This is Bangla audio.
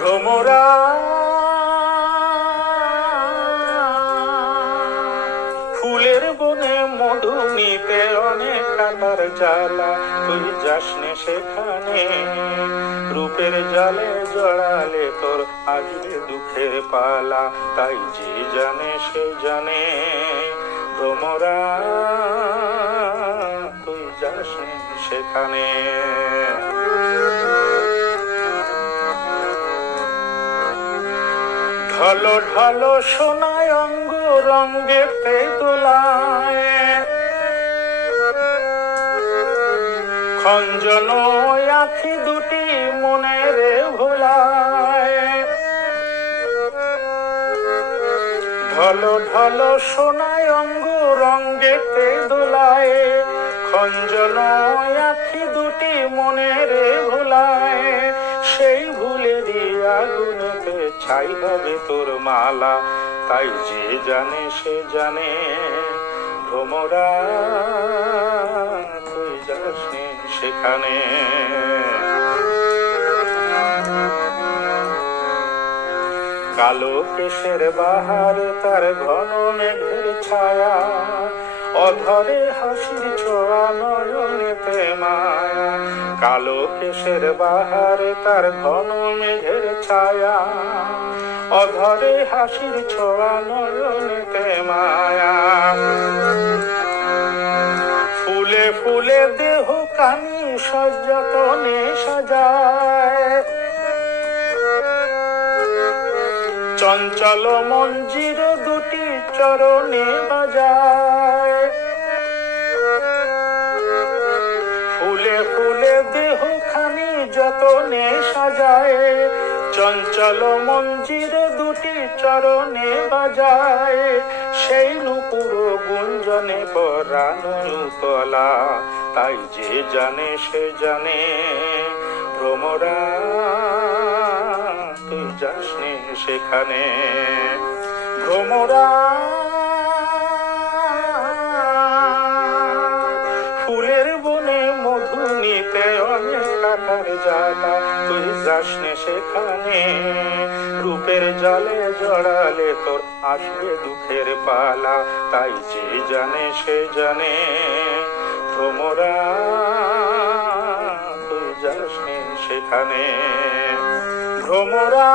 ভ্রমরা ফুলের বনে মধু নিতে অনেক কাটার জ্বালা, তুই যাসনে সেখানে। রূপের জালে জড়ালে তোর আসবে দুঃখের পালা, তাই যে জানে সে জানে। ভ্রমরা তুই যাসনে সেখানে। ঢলো ঢলো সোনায় অঙ্গ রঙ্গেতে দোলায়, খঞ্জন আখি দুটি মনের ভোলায়। ঢলো ঢলো সোনায় অঙ্গ রঙ্গেতে দোলায়, খঞ্জন আখি দুটি মনের ভোলায়। সেই ভুলেরই আগুনেতে ছাই হবে তোর মালা, তাই যে জানে সে জানে। ভ্রমরা তুই যাসনি সেখানে। কালো কেশের বাহার তার ঘন মেঘের ছায়া, অধরে হাসির ছোঁয়া নয়নেতে মায়া। কালো কেশের বাহার তার ঘন মেঘের ছায়া, অধরে হাসির ছোঁয়া নয়নেতে মায়া। ফুলে ফুলে দেহ কানি সযতনে সাজায়, চঞ্চল মঞ্জির দুটি চরণে বাজায়। ফুলে ফুলে দেহ খানি যতনে সাজায়, চঞ্চল মঞ্জির দুটি চরণে বাজায়। সেই নুপুর গুঞ্জনে পরাণ উতলা, তাই যে জানে সে জানে। ভ্রমরা তুই যাসনি সেখানে। ভ্রমরা ফুলের বনে মধু নিতে অনেক কাটার জ্বালা, তুই যাসনি সেখানে। রূপের জালে জড়ালে তোর আসবে দুঃখের পালা, তাই যে জানে সে জানে। ভ্রমরা তুই যাসনি সেখানে। ভ্রমরা।